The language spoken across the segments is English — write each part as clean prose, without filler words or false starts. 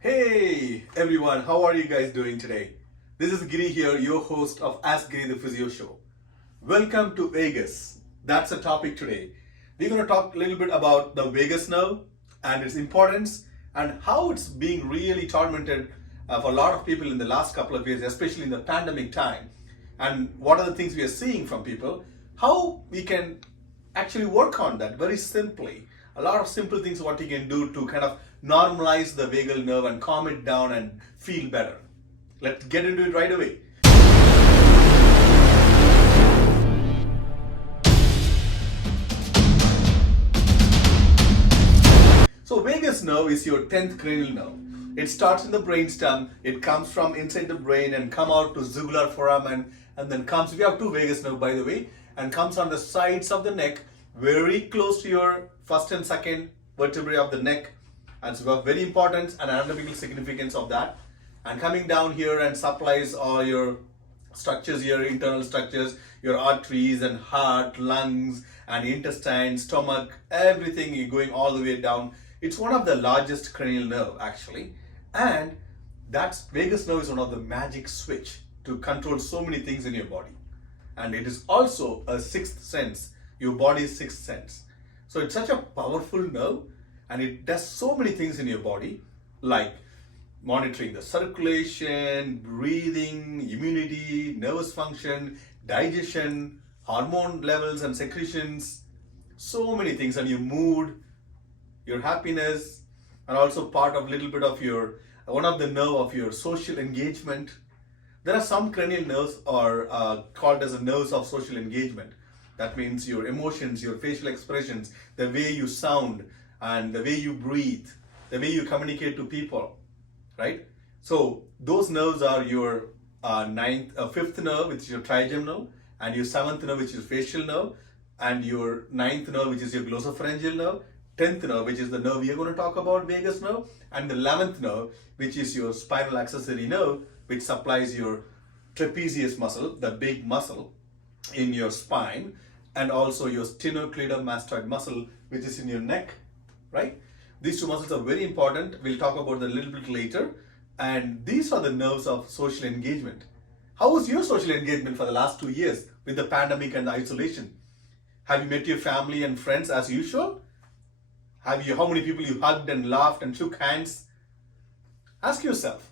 Hey everyone, how are you guys doing today? This is Giri here, your host of Ask Giri the Physio Show. Welcome to Vegas. That's the topic today. We're going to talk a little bit about the vagus nerve and its importance and how it's being really tormented for a lot of people in the last couple of years, especially in the pandemic time. And what are the things we are seeing from people, how we can actually work on that very simply. A lot of simple things what you can do to kind of normalize the vagal nerve and calm it down and feel better. Let's get into it right away. So vagus nerve is your 10th cranial nerve. It starts in the brainstem, it comes from inside the brain and come out to jugular foramen and then comes, we have two vagus nerve by the way, and comes on the sides of the neck, very close to your first and second vertebrae of the neck. And so we have very important and anatomical significance of that. And coming down here and supplies all your structures here, internal structures, your arteries and heart, lungs and intestine, stomach, everything is going all the way down. It's one of the largest cranial nerve actually. And that vagus nerve is one of the magic switch to control so many things in your body. And it is also a sixth sense, your body's sixth sense. So it's such a powerful nerve and it does so many things in your body like monitoring the circulation, breathing, immunity, nervous function, digestion, hormone levels and secretions, so many things, and your mood, your happiness, and also part of little bit of your, one of the nerve of your social engagement. There are some cranial nerves are called as the nerves of social engagement. That means your emotions, your facial expressions, the way you sound, and the way you breathe, the way you communicate to people, right? So those nerves are your fifth nerve, which is your trigeminal nerve, and your seventh nerve, which is facial nerve, and your ninth nerve, which is your glossopharyngeal nerve, 10th nerve, which is the nerve we are going to talk about, vagus nerve, and the 11th nerve, which is your spinal accessory nerve, which supplies your trapezius muscle, the big muscle in your spine, and also your sternocleidomastoid muscle, which is in your neck, right? These two muscles are very important. We'll talk about them a little bit later. And these are the nerves of social engagement. How was your social engagement for the last 2 years with the pandemic and the isolation? Have you met your family and friends as usual? How many people you hugged and laughed and shook hands? Ask yourself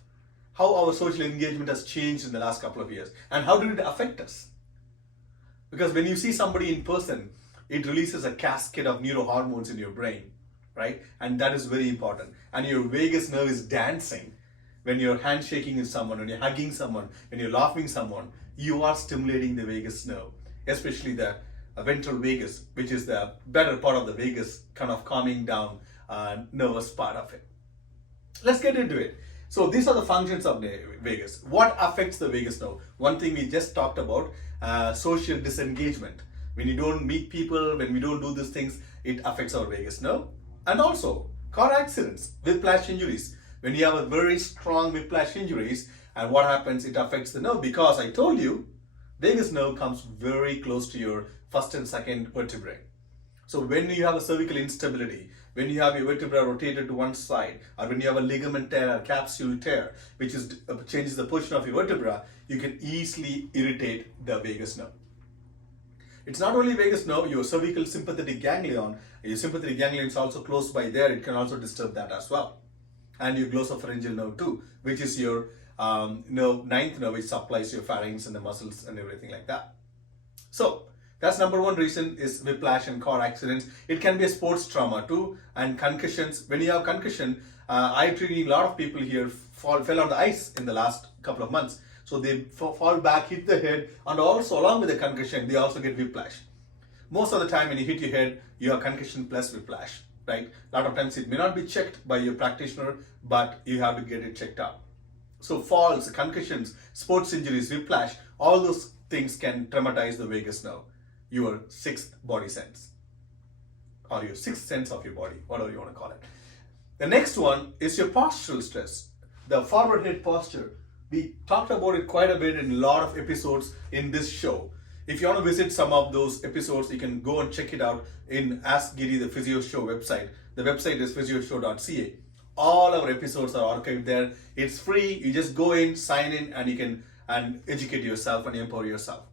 how our social engagement has changed in the last couple of years and how did it affect us? Because when you see somebody in person, it releases a cascade of neurohormones in your brain, right? And that is very important. And your vagus nerve is dancing. When you're handshaking with someone, when you're hugging someone, when you're laughing someone, you are stimulating the vagus nerve, especially the ventral vagus, which is the better part of the vagus, kind of calming down nervous part of it. Let's get into it. So these are the functions of the vagus. What affects the vagus nerve? One thing we just talked about, social disengagement. When you don't meet people, when we don't do these things, it affects our vagus nerve. And also car accidents, whiplash injuries. When you have a very strong whiplash injuries, and what happens, it affects the nerve, because I told you, vagus nerve comes very close to your first and second vertebrae. So when you have a cervical instability, when you have your vertebra rotated to one side, or when you have a ligament tear or capsule tear, which changes the position of your vertebra, you can easily irritate the vagus nerve. It's not only vagus nerve, your cervical sympathetic ganglion. Your sympathetic ganglion is also close by there. It can also disturb that as well. And your glossopharyngeal nerve too, which is your ninth nerve, which supplies your pharynx and the muscles and everything like that. So that's number one reason is whiplash and car accidents. It can be a sports trauma too, and concussions. When you have concussion, I treated a lot of people here fell on the ice in the last couple of months. So they fall back, hit the head, and also along with the concussion, they also get whiplash. Most of the time when you hit your head, you have concussion plus whiplash, right? A lot of times it may not be checked by your practitioner, but you have to get it checked out. So falls, concussions, sports injuries, whiplash, all those things can traumatize the vagus nerve, your sixth body sense, or your sixth sense of your body, whatever you want to call it. The next one is your postural stress, the forward head posture. We talked about it quite a bit in a lot of episodes in this show. If you want to visit some of those episodes, you can go and check it out in Ask Giri, the Physio Show website. The website is physioshow.ca. All our episodes are archived there. It's free. You just go in, sign in, and you can educate yourself and empower yourself.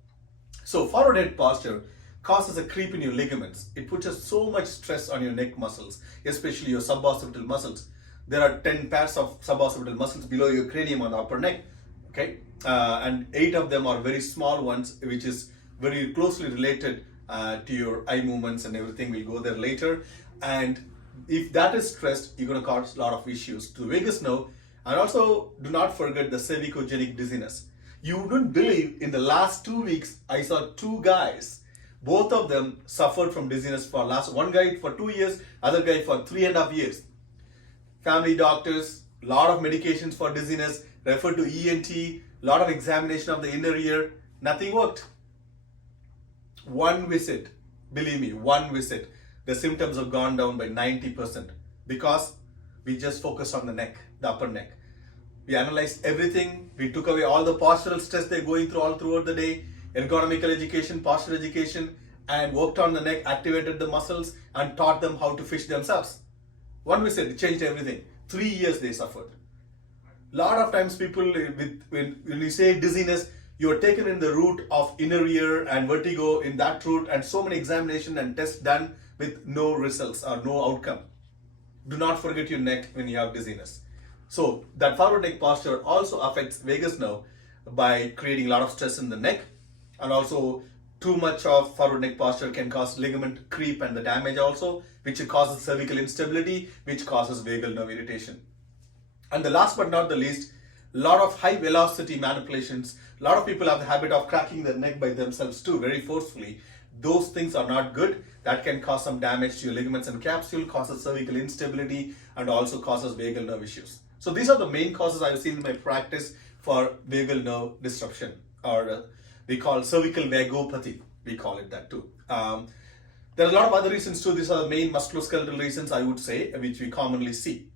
So forward head posture causes a creep in your ligaments. It puts so much stress on your neck muscles, especially your suboccipital muscles. There are 10 pairs of suboccipital muscles below your cranium on the upper neck, okay? And 8 of them are very small ones, which is very closely related to your eye movements and everything. We'll go there later. And if that is stressed, you're going to cause a lot of issues to the vagus nerve. And also, do not forget the cervicogenic dizziness. You wouldn't believe, in the last 2 weeks, I saw 2 guys. Both of them suffered from dizziness for one guy for 2 years, other guy for 3.5 years. Family doctors, lot of medications for dizziness, referred to ENT, lot of examination of the inner ear, nothing worked. One visit, believe me, one visit, the symptoms have gone down by 90% because we just focused on the neck, the upper neck. We analyzed everything. We took away all the postural stress they're going through all throughout the day, ergonomical education, posture education, and worked on the neck, activated the muscles, and taught them how to fish themselves. One visit, it changed everything. 3 years they suffered. Lot of times people, when you say dizziness, you are taken in the route of inner ear and vertigo in that route, and so many examination and tests done with no results or no outcome. Do not forget your neck when you have dizziness. So that forward neck posture also affects vagus nerve by creating a lot of stress in the neck, and also too much of forward neck posture can cause ligament creep and the damage also, which causes cervical instability, which causes vagal nerve irritation. And the last but not the least, a lot of high velocity manipulations. A lot of people have the habit of cracking their neck by themselves too, very forcefully. Those things are not good. That can cause some damage to your ligaments and capsule, causes cervical instability, and also causes vagal nerve issues. So these are the main causes I've seen in my practice for vagal nerve disruption, or we call cervical vagopathy. We call it that too. There are a lot of other reasons too. These are the main musculoskeletal reasons, I would say, which we commonly see.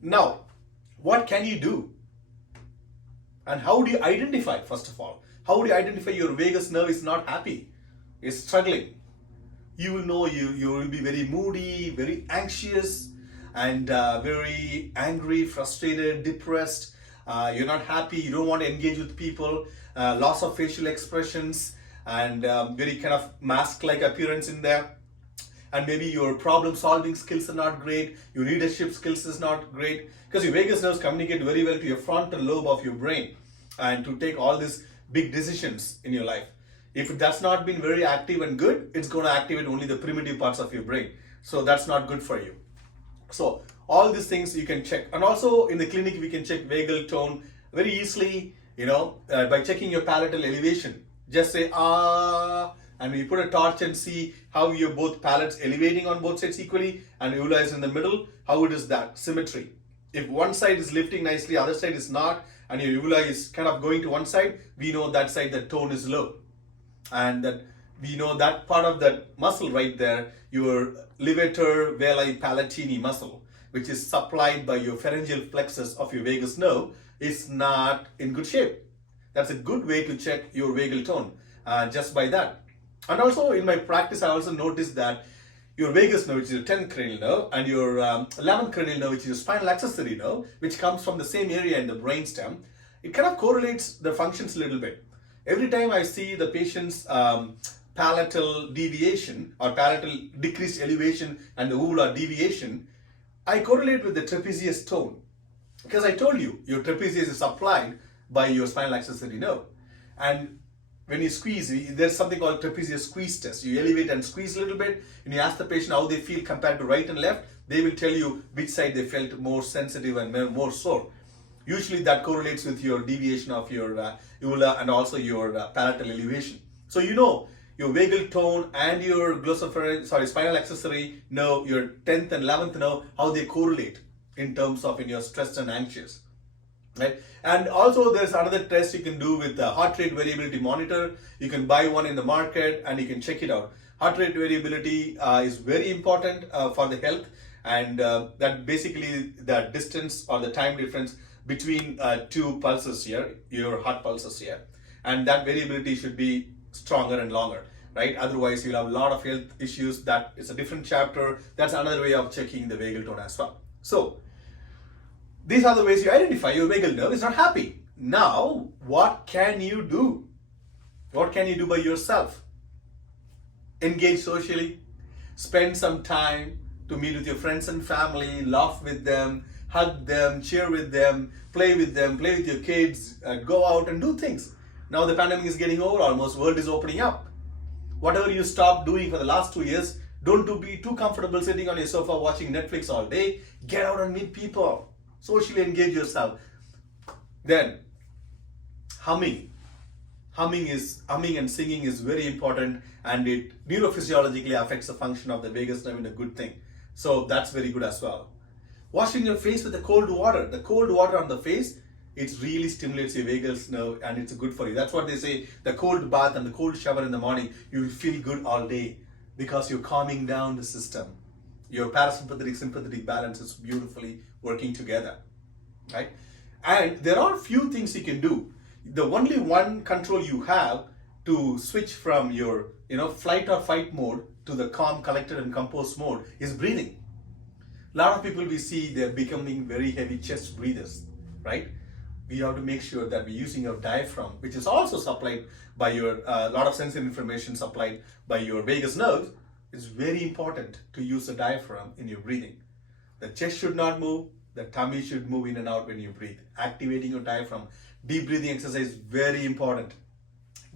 Now, what can you do? And how do you identify, first of all? How do you identify your vagus nerve is not happy, is struggling? You will know you will be very moody, very anxious, and very angry, frustrated, depressed. You're not happy, you don't want to engage with people, loss of facial expressions, and very kind of mask-like appearance in there. And maybe your problem-solving skills are not great, your leadership skills is not great, because your vagus nerves communicate very well to your frontal lobe of your brain and to take all these big decisions in your life. If that's not been very active and good, it's going to activate only the primitive parts of your brain. So that's not good for you. So all these things you can check. And also in the clinic, we can check vagal tone very easily, by checking your palatal elevation. Just say, ah, and we put a torch and see how your both palates elevating on both sides equally and uvula is in the middle. How it is that symmetry. If one side is lifting nicely, other side is not, and your uvula is kind of going to one side, we know that side the tone is low. And that we know that part of that muscle right there, your levator veli palatini muscle, which is supplied by your pharyngeal plexus of your vagus nerve, is not in good shape. That's a good way to check your vagal tone, just by that. And also in my practice, I also noticed that your vagus nerve, which is your 10th cranial nerve, and your 11th cranial nerve, which is your spinal accessory nerve, which comes from the same area in the brainstem, it kind of correlates the functions a little bit. Every time I see the patient's palatal deviation or palatal decreased elevation and the uvula deviation, I correlate with the trapezius tone. Because I told you, your trapezius is supplied by your spinal accessory nerve. And when you squeeze, there's something called trapezius squeeze test. You elevate and squeeze a little bit, and you ask the patient how they feel compared to right and left. They will tell you which side they felt more sensitive and more sore. Usually that correlates with your deviation of your uvula and also your palatal elevation. So you know your vagal tone and your spinal accessory nerve, your 10th and 11th nerve, how they correlate in terms of when you're stressed and anxious. Right? And also there's another test you can do with the heart rate variability monitor. You can buy one in the market and you can check it out. Heart rate variability is very important for the health, and that basically the distance or the time difference between two pulses here, your heart pulses here, and that variability should be stronger and longer, right? Otherwise you'll have a lot of health issues. That is a different chapter. That's another way of checking the vagal tone as well. So these are the ways you identify your vagal nerve is not happy. Now, what can you do? What can you do by yourself? Engage socially, spend some time to meet with your friends and family, laugh with them, hug them, cheer with them, play with your kids, go out and do things. Now the pandemic is getting over almost, world is opening up. Whatever you stopped doing for the last 2 years, don't be too comfortable sitting on your sofa watching Netflix all day. Get out and meet people. Socially engage yourself. Then, humming and singing is very important, and it neurophysiologically affects the function of the vagus nerve in a good thing. So that's very good as well. Washing your face with the cold water on the face, it really stimulates your vagus nerve and it's good for you. That's what they say, the cold bath and the cold shower in the morning, you will feel good all day because you're calming down the system. Your parasympathetic sympathetic balance is beautifully working together, right? And there are few things you can do. The only one control you have to switch from your flight or fight mode to the calm, collected and composed mode is breathing. A lot of people we see, they're becoming very heavy chest breathers, right? We have to make sure that we're using our diaphragm, which is also supplied by your, lot of sensory information supplied by your vagus nerves. It's very important to use the diaphragm in your breathing. The chest should not move, the tummy should move in and out when you breathe. Activating your diaphragm. Deep breathing exercise is very important.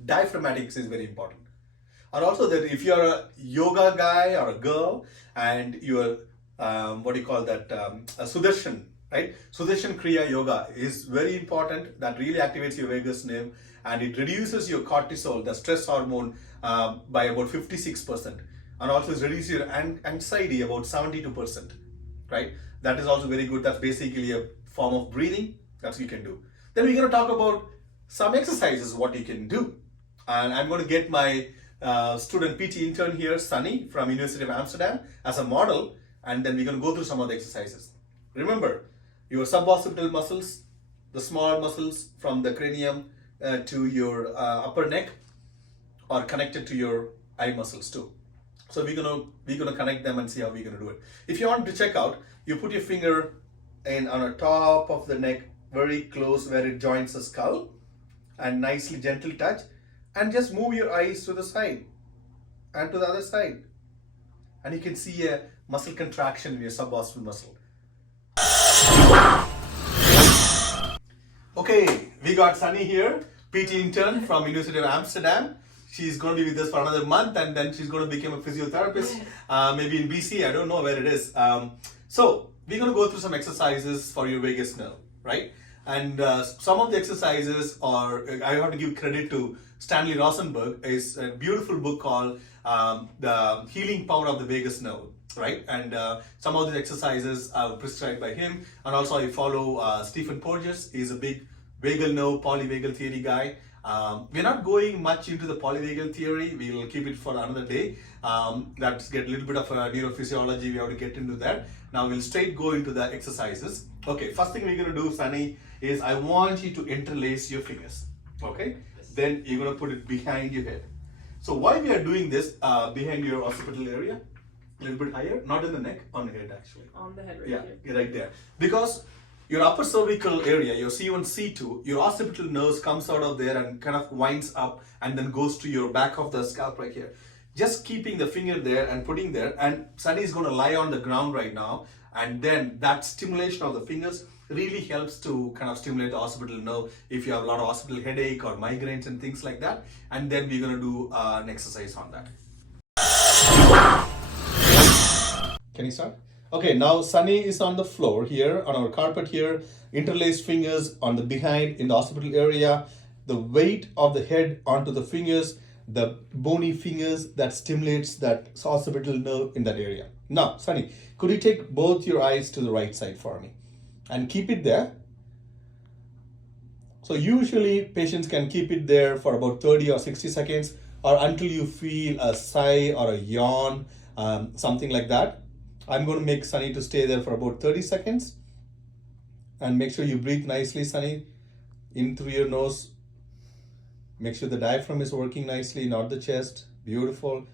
Diaphragmatic exercise is very important. And also that if you're a yoga guy or a girl and you're, a Sudarshan, right? Sudarshan Kriya Yoga is very important. That really activates your vagus nerve and it reduces your cortisol, the stress hormone, by about 56%. And also it reduces your anxiety about 72%, right? That is also very good. That's basically a form of breathing. That's what you can do. Then we're going to talk about some exercises, what you can do. And I'm going to get my student PT intern here, Sunny from University of Amsterdam as a model. And then we're going to go through some of the exercises. Remember, your suboccipital muscles, the small muscles from the cranium to your upper neck are connected to your eye muscles too. So we're gonna connect them and see how we're gonna do it. If you want to check out, you put your finger on the top of the neck, very close where it joins the skull, and nicely gentle touch, and just move your eyes to the side and to the other side, and you can see a muscle contraction in your suboccipital muscle. Okay, we got Sunny here, PT intern from University of Amsterdam. She's going to be with us for another month and then she's going to become a physiotherapist, maybe in BC, I don't know where it is. So we're going to go through some exercises for your vagus nerve, right? And some of the exercises are, I have to give credit to Stanley Rosenberg, is a beautiful book called The Healing Power of the Vagus Nerve, right? And some of the exercises are prescribed by him. And also I follow Stephen Porges. He's a big vagal nerve, polyvagal theory guy. We're not going much into the polyvagal theory. We will keep it for another day. Let's get a little bit of neurophysiology. We have to get into that. Now we'll straight go into the exercises. Okay, first thing we're going to do, Sunny, is I want you to interlace your fingers. Okay, then you're going to put it behind your head. So why we are doing this behind your occipital area, a little bit higher, not in the neck, on the head actually. On the head right here. Yeah, right there. Because your upper cervical area, your C1, C2, your occipital nerves comes out of there and kind of winds up and then goes to your back of the scalp right here. Just keeping the finger there and putting there, and Sunny is going to lie on the ground right now, and then that stimulation of the fingers really helps to kind of stimulate the occipital nerve if you have a lot of occipital headache or migraines and things like that. And then we're going to do an exercise on that. Can you start? Okay, now Sunny is on the floor here, on our carpet here, interlaced fingers on the behind in the occipital area, the weight of the head onto the fingers, the bony fingers that stimulates that occipital nerve in that area. Now, Sunny, could you take both your eyes to the right side for me and keep it there? So usually patients can keep it there for about 30 or 60 seconds or until you feel a sigh or a yawn, something like that. I'm going to make Sunny to stay there for about 30 seconds. And make sure you breathe nicely, Sunny, in through your nose. Make sure the diaphragm is working nicely, not the chest. Beautiful.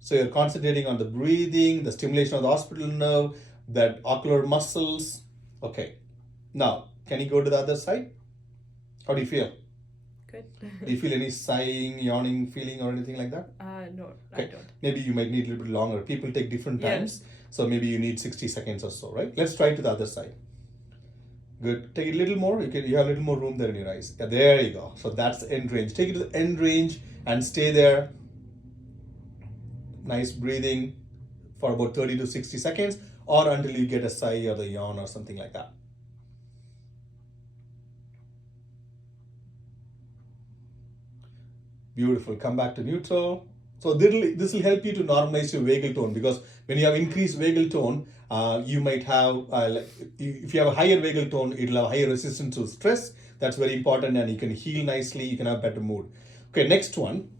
So you're concentrating on the breathing, the stimulation of the occipital nerve, that ocular muscles. Okay. Now, can you go to the other side? How do you feel? Good. Do you feel any sighing, yawning feeling or anything like that? No, Okay. I don't. Maybe you might need a little bit longer. People take different times. So maybe you need 60 seconds or so, right? Let's try to the other side. Good. Take it a little more. You have a little more room there in your eyes. Yeah, there you go. So that's the end range. Take it to the end range and stay there. Nice breathing for about 30 to 60 seconds or until you get a sigh or the yawn or something like that. Beautiful. Come back to neutral. So this will help you to normalize your vagal tone, because when you have increased vagal tone, you might have, if you have a higher vagal tone, it will have higher resistance to stress. That's very important, and you can heal nicely. You can have better mood. Okay, next one.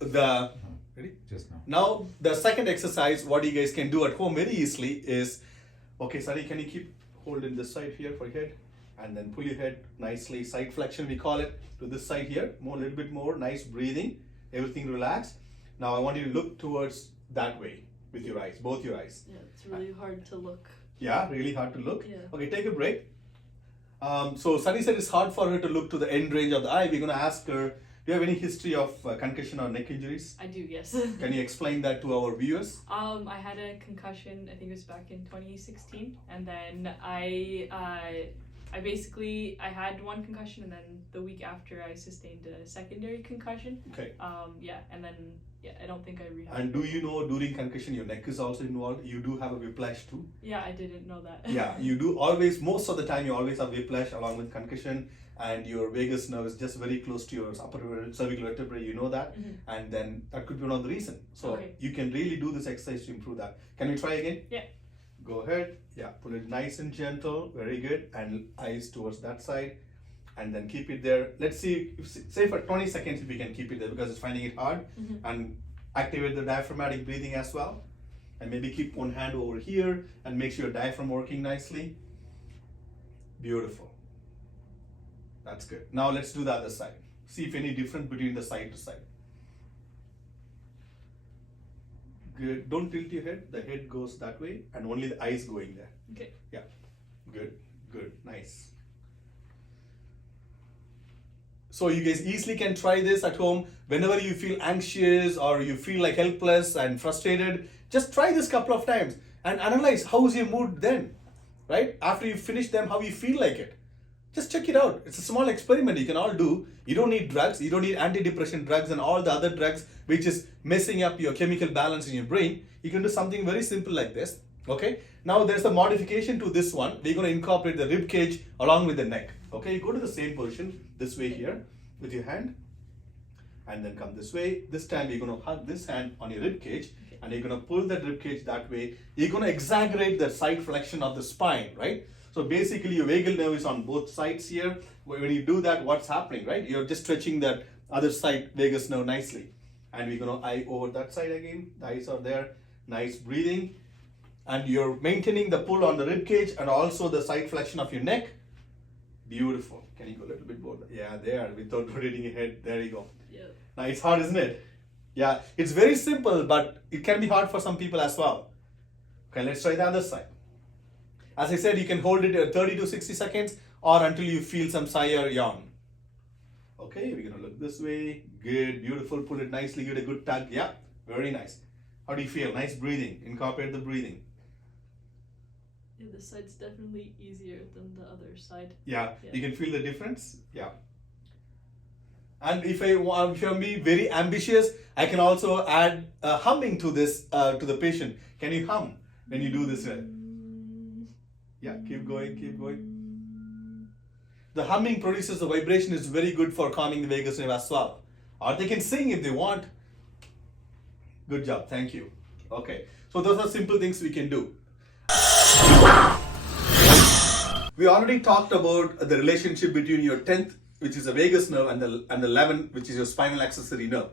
Ready? Just now. Now, the second exercise, what you guys can do at home very easily is, okay, Sunny, can you keep holding this side here for your head? And then pull your head nicely, side flexion we call it, to this side here, a little bit more, nice breathing, everything relaxed. Now I want you to look towards that way with your eyes, both your eyes. Yeah, it's really hard to look. Yeah, really hard to look. Yeah. Okay, take a break. So Sunny said it's hard for her to look to the end range of the eye. We're going to ask her, do you have any history of concussion or neck injuries? I do, yes. Can you explain that to our viewers? I had a concussion, I think it was back in 2016, and then I had one concussion, and then the week after I sustained a secondary concussion. Okay. And then I don't think I rehabbed. And do you know during concussion your neck is also involved? You do have a whiplash too? Yeah, I didn't know that. Yeah, you do always, most of the time you always have whiplash along with concussion, and your vagus nerve is just very close to your upper cervical vertebrae, you know that, and then that could be one of the reasons. So Okay. you can really do this exercise to improve that. Can we try again? Yeah. Go ahead. Yeah, pull it nice and gentle, very good, and eyes towards that side, and then keep it there. Let's see, say for 20 seconds if we can keep it there, because it's finding it hard, and activate the diaphragmatic breathing as well, and maybe keep one hand over here and make sure your diaphragm working nicely. Beautiful. That's good. Now let's do the other side. See if any difference between the side to side. Good. Don't tilt your head. The head goes that way and only the eyes going there. Okay. Yeah. Good. Good. Nice. So you guys easily can try this at home. Whenever you feel anxious or you feel like helpless and frustrated, just try this couple of times and analyze how is your mood then, right? After you finish them, how you feel like it. Just check it out. It's a small experiment you can all do. You don't need drugs. You don't need antidepressant drugs and all the other drugs which is messing up your chemical balance in your brain. You can do something very simple like this. Okay. Now there's a modification to this one. We're going to incorporate the rib cage along with the neck. Okay. You go to the same position this way here with your hand, and then come this way. This time we're going to hug this hand on your rib cage, and you're going to pull that rib cage that way. You're going to exaggerate the side flexion of the spine, right? So basically your vagal nerve is on both sides here. When you do that, what's happening, right? You're just stretching that other side vagus nerve nicely. And we're going to eye over that side again. The eyes are there. Nice breathing. And you're maintaining the pull on the rib cage and also the side flexion of your neck. Beautiful. Can you go a little bit more? Yeah, there, without rotating your head. There you go. Yeah. Now it's hard, isn't it? Yeah, it's very simple, but it can be hard for some people as well. Okay, let's try the other side. As I said, you can hold it at 30 to 60 seconds or until you feel some sigh or yawn. Okay, we're gonna look this way. Good, beautiful. Pull it nicely, give it a good tug. Yeah, very nice. How do you feel? Nice breathing. Incorporate the breathing. Yeah, this side's definitely easier than the other side. Yeah, Yeah. you can feel the difference. Yeah. And if I want to be very ambitious, I can also add humming to this to the patient. Can you hum when you do this? Yeah, keep going, keep going. The humming produces the vibration, is very good for calming the vagus nerve as well. Or they can sing if they want. Good job, thank you. Okay, so those are simple things we can do. We already talked about the relationship between your 10th, which is the vagus nerve, and the 11th, which is your spinal accessory nerve.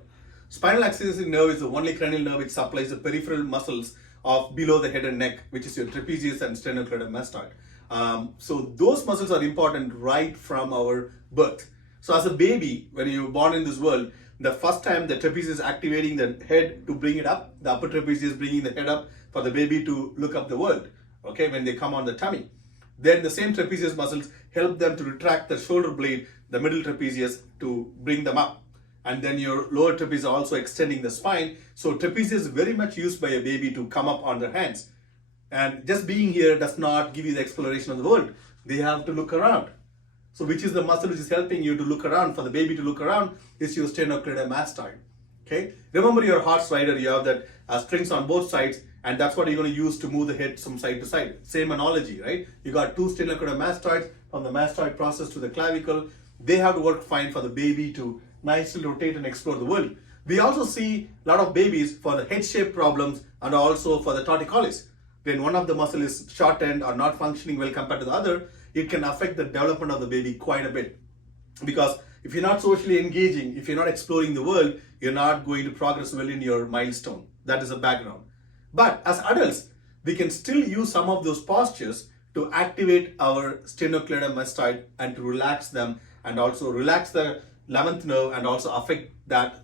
Spinal accessory nerve is the only cranial nerve which supplies the peripheral muscles of below the head and neck, which is your trapezius and sternocleidomastoid. So those muscles are important right from our birth. So as a baby, when you're born in this world, The first time the trapezius is activating the head to bring it up, the upper trapezius is bringing the head up for the baby to look up the world, okay, when they come on the tummy. Then the same trapezius muscles help them to retract the shoulder blade, the middle trapezius, to bring them up. And then your lower trapezius is also extending the spine. So trapezius is very much used by a baby to come up on their hands. And just being here does not give you the exploration of the world. They have to look around. So which is the muscle which is helping you to look around, for the baby to look around, is your sternocleidomastoid. Okay? Remember your horse rider, you have that strings on both sides, and that's what you're going to use to move the head from side to side. Same analogy, right? You got two sternocleidomastoids from the mastoid process to the clavicle. They have to work fine for the baby to nicely rotate and explore the world. We also see a lot of babies for the head-shaped problems and also for the torticollis. When one of the muscle is shortened or not functioning well compared to the other, it can affect the development of the baby quite a bit. Because if you're not socially engaging, if you're not exploring the world, you're not going to progress well in your milestone. That is a background. But as adults, we can still use some of those postures to activate our sternocleidomastoid and to relax them, and also relax the 11th nerve and also affect that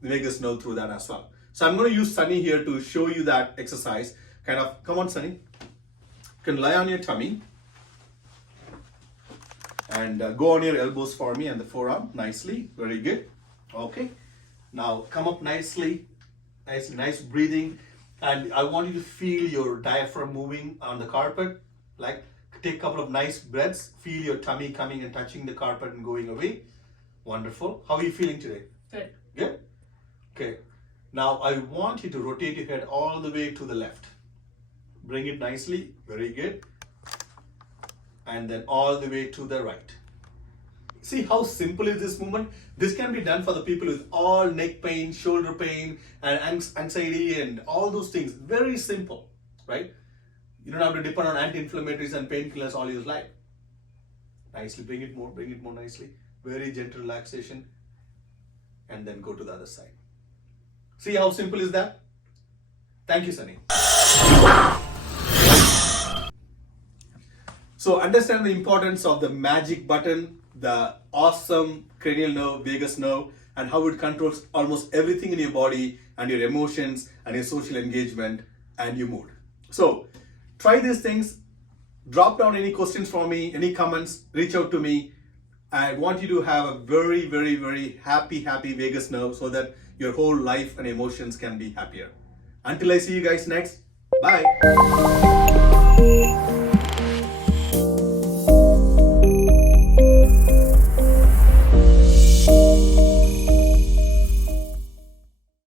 vagus nerve through that as well. So I'm going to use Sunny here to show you that exercise. Kind of, come on Sunny. You can lie on your tummy and go on your elbows for me and the forearm nicely. Very good. Okay. Now come up nicely. Nice breathing. And I want you to feel your diaphragm moving on the carpet. Like, take a couple of nice breaths. Feel your tummy coming and touching the carpet and going away. Wonderful. How are you feeling today? Good. Good? Okay. Now I want you to rotate your head all the way to the left. Bring it nicely. Very good. And then all the way to the right. See how simple is this movement? This can be done for the people with all neck pain, shoulder pain, and anxiety and all those things. Very simple, right? You don't have to depend on anti-inflammatories and painkillers all your life. Nicely, bring it more nicely. Very gentle relaxation. And then go to the other side. See how simple is that? Thank you, Sunny. So understand the importance of the magic button, the awesome cranial nerve, vagus nerve, and how it controls almost everything in your body and your emotions and your social engagement and your mood. So try these things. Drop down any questions for me, any comments, reach out to me. I want you to have a very, very, very happy vagus nerve so that your whole life and emotions can be happier. Until I see you guys next, bye.